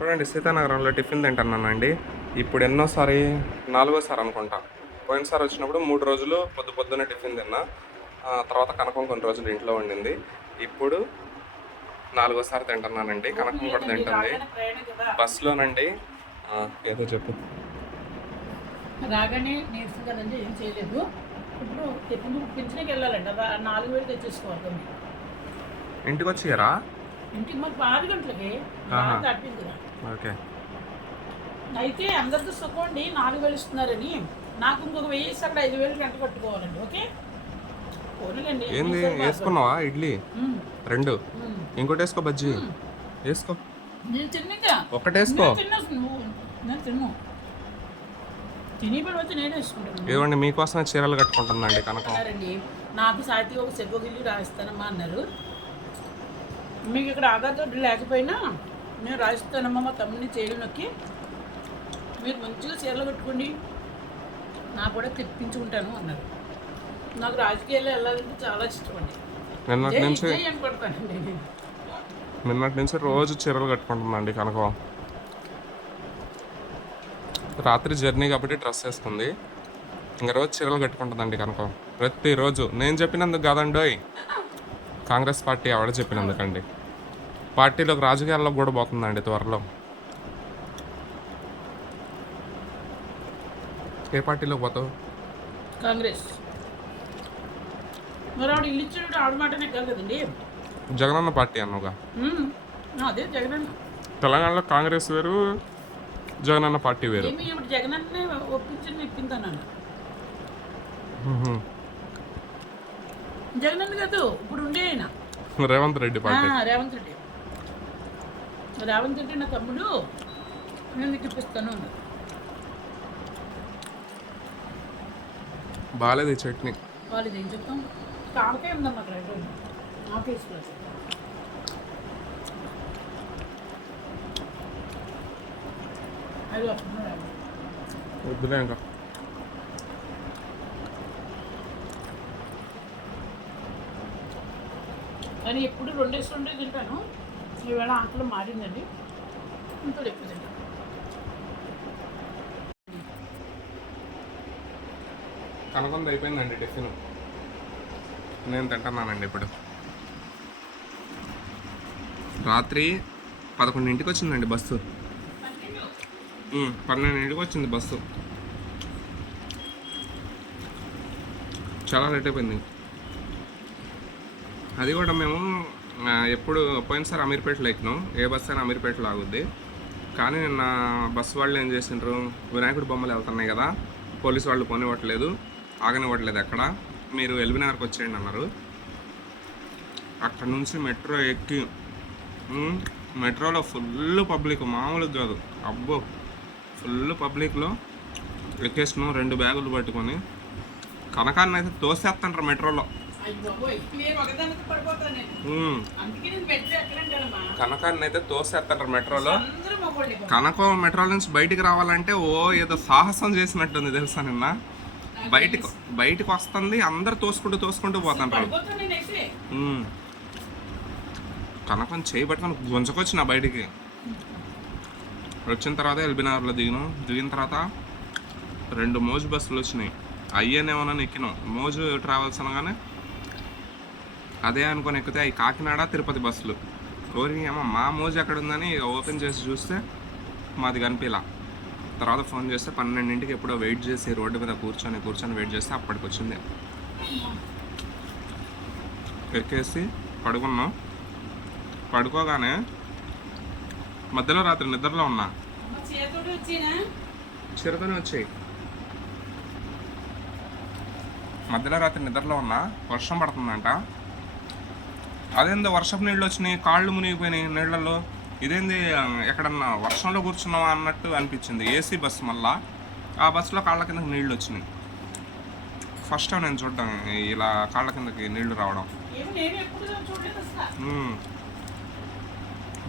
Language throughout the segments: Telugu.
చూడండి సీతానగరంలో టిఫిన్ తింటున్నానండి. ఇప్పుడు ఎన్నోసారి నాలుగోసారి అనుకుంటా. పోయినసారి వచ్చినప్పుడు మూడు రోజులు పొద్దు పొద్దున్నే టిఫిన్ తిన్నా. తర్వాత కనకం కొన్ని రోజులు ఇంట్లో ఉండింది ఇప్పుడు నాలుగోసారి తింటున్నానండి. కనకం కూడా తింటుంది. బస్సులోనండి. ఏదో చెప్పు. రాగానే నీరసం కదండి ఏం చేయలేదు. ఇప్పుడు టిఫిన్ పింఛన్కి వెళ్ళాలండి. నాలుగు వేలు తెచ్చేసుకోవాలి. ఇంటికి వచ్చిరా ఇంటికి మరి ఆరు గంటలకి. తప్పింది ఓకే. అయితే అందరితో సుఖండి నాలుగు వేలు ఇస్తున్నారని. నాకు ఇంకొక వెయ్యి అక్కడ ఐదు వేలు గంట కట్టుకోవాలండి ఓకే? పోనీలండి ఏంది? వేసుకున్నావా? ఇడ్లీ? రెండు. ఇంకోటి వేసుకో బజ్జీ. వేసుకో. నేను తిన్నా నేను తిన్ను పడి వచ్చి నేను వేసుకుంటాను. ఏమండి మీకోసమే చీరలు కట్టుకుంటుందండి కనకం. నాకు సాటి ఒక సెగ్గొగిల్లు రాయిస్తానమ్మా అన్నారు. మీకు ఇక్కడ ఆధార్ కార్డు లేకపోయినా నేను రాయిస్తానమ్మా మా తమ్ముడిని చేయడం నొక్కి మీరు మంచిగా చీరలు కట్టుకోండి. నాకు కూడా తెప్పించుకుంటాను అన్నారు. నాకు రాజకీయాల్లో వెళ్ళాలంటే చాలా ఇష్టం అండి. నిన్నటి నుంచి నిన్నటి రోజు చీరలు కట్టుకుంటుందండి కనకం. రాత్రి జర్నీ కాబట్టి డ్రెస్ వేసుకుంది. ఇంకా రోజు చీరలు కట్టుకుంటుందండి కనకం. ప్రతిరోజు. నేను చెప్పినందుకు కాదండోయ్. కాంగ్రెస్ పార్టీ ఎవడ చెప్పినందుకండి పార్టీలోకి రాజకీయాల్లో కూడా పోతుందండి త్వరలో. ఏ పార్టీలోకి పోతావు? కాంగ్రెస్. ఆవిడ ఆవిడ జగనన్న పార్టీ అన్నగా తెలంగాణలో కాంగ్రెస్ వేరు జగనన్న పార్టీ వేరు. ఒప్పించి ఇప్పిందన్నాను మ్హూ. జగన్ అన్న కాదు ఇప్పుడు ఉండే ఆయన. రేవంత్ రెడ్డి పార్టీ. రేవంత్ రెడ్డి. రేవంత్ రెడ్డి నా తమ్ముడు నేను అన్నాడు. బాగాలేదు ఈ చట్నీ. ఇది ఏం చెప్తాం? కామకే ఉందమ్మా అక్కడ ఆఫీస్లో అది. వద్దులే ఇంకా. కానీ ఎప్పుడు రెండేసి రెండే తింటాను. ఈవేళ ఆకలి మారిందండి. ఇంట్లో ఎక్కువ తింటాను కనకొంద అయిపోయిందండి టిఫిన్. నేను తింటున్నానండి ఇప్పుడు. రాత్రి పదకొండింటికి వచ్చిందండి బస్సు. పన్నెండింటికి వచ్చింది బస్సు. చాలా లేట్ అయిపోయింది. అది కూడా మేము ఎప్పుడు ఎప్పుడు పోయినసారి అమీర్పేటలో ఎక్కినాం. ఏ బస్సు అయినా అమీర్పేటలో ఆగుద్ది. కానీ నిన్న బస్సు వాళ్ళు ఏం చేసిండ్రు? వినాయకుడి బొమ్మలు వెళ్తున్నాయి కదా. పోలీసు వాళ్ళు పోనివ్వట్లేదు. ఆగనివ్వట్లేదు ఎక్కడ? మీరు ఎల్బీనగర్కి వచ్చేయండి అన్నారు. అక్కడ నుంచి మెట్రో ఎక్కి మెట్రోలో ఫుల్ పబ్లిక్ మామూలుగా కాదు. అబ్బో! ఫుల్ పబ్లిక్లో ఎక్కేసినాం రెండు బ్యాగులు పట్టుకొని. కనకాన్ని అయితే తోసేస్తాంటారు మెట్రోలో. కనకాన్ని అయితే తోసేస్తాంటారు మెట్రోలో. కనకం మెట్రో నుంచి బయటికి రావాలంటే ఓ ఏదో సాహసం చేసినట్టుంది తెలుసా నిన్న? బయటికి బయటికి వస్తుంది అందరు తోసుకుంటూ తోసుకుంటూ పోతుంటారు. కనకం చేయి పట్టుకొని గుంజకొచ్చిన బయటికి. వచ్చిన తర్వాత ఎల్బీనగర్లో దిగినాం. దిగిన తర్వాత రెండు మోజు బస్సులు వచ్చినాయి. అయ్యేనేమోనని ఎక్కినాం. మోజు ట్రావెల్స్ అనగానే అదే అనుకొని ఎక్కితే అవి కాకినాడ తిరుపతి బస్సులు. ఓరి ఏమో మా మోజు ఎక్కడ ఉందని ఓపెన్ చేసి చూస్తే మాది కనిపించలా తర్వాత ఫోన్ చేస్తే పన్నెండింటికి ఎప్పుడో వెయిట్ చేసి రోడ్డు మీద కూర్చొని కూర్చొని వెయిట్ చేస్తే అప్పటికి వచ్చింది ఎక్కేసి పడుకున్నాం. పడుకోగానే మధ్యలో రాత్రి నిద్రలో ఉన్నా. అమ్మ చిరతనే వచ్చాయి. మధ్యలో రాత్రి నిద్రలో ఉన్నా వర్షం పడుతుందంట. అదేందో వర్షపు నీళ్ళు వచ్చినాయి కాళ్ళు మునిగిపోయినాయి నీళ్ళల్లో. ఇదేంది ఎక్కడన్నా వర్షంలో కూర్చున్నావా అన్నట్టు అనిపించింది. ఏసీ బస్సు మళ్ళా. ఆ బస్సులో కాళ్ళ కిందకి నీళ్ళు వచ్చినాయి. ఫస్ట్ టైం నేను చూడడం ఇలా కాళ్ళ కిందకి నీళ్ళు రావడం.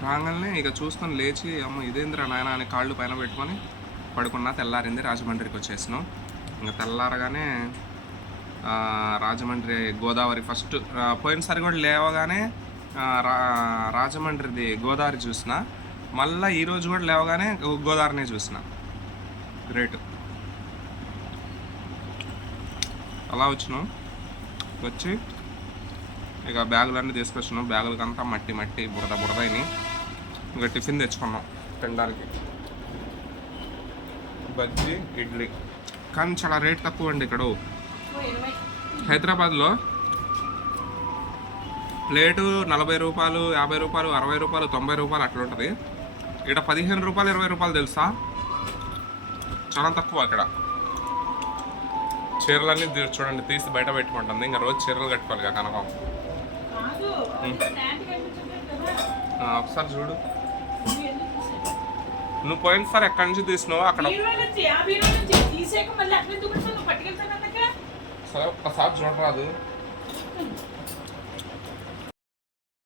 రాగానే ఇక చూసుకొని లేచి అమ్మ ఇదేంద్రా నాయన అని కాళ్ళు పైన పెట్టుకొని పడుకున్నా తెల్లారింది రాజమండ్రికి వచ్చేసినాం. ఇంకా తెల్లారగానే రాజమండ్రి గోదావరి ఫస్ట్ పోయినసారి కూడా లేవగానే రా రాజమండ్రిది గోదావరి చూసిన మళ్ళీ ఈరోజు కూడా లేవగానే గోదావరినే చూసిన. గ్రేట్ అలా వచ్చినాం. వచ్చి ఇక బ్యాగులన్నీ తీసుకొచ్చినాం. బ్యాగులకంతా మట్టి మట్టి బురద బురద అయినాయి ఇక టిఫిన్ తెచ్చుకున్నాం తినడానికి. బజ్జీ ఇడ్లీ. కానీ చాలా రేట్ తక్కువ అండి ఇక్కడ. హైదరాబాద్లో ప్లేటు నలభై రూపాయలు యాభై రూపాయలు అరవై రూపాయలు తొంభై రూపాయలు అట్లా ఉంటుంది. ఇక్కడ పదిహేను రూపాయలు ఇరవై రూపాయలు తెలుసా? చాలా తక్కువ ఇక్కడ చీరలన్నీ చూడండి తీసి బయట పెట్టుకుంటుంది. ఇంకా రోజు చీరలు కట్టుకోవాలి కనకం. కాదు ఆ, ఒకసారి చూడు? నువ్వు పోయినసారి ఎక్కడి నుంచి తీసినావు అక్కడ. బీరువా నుంచి ఆ బీరువా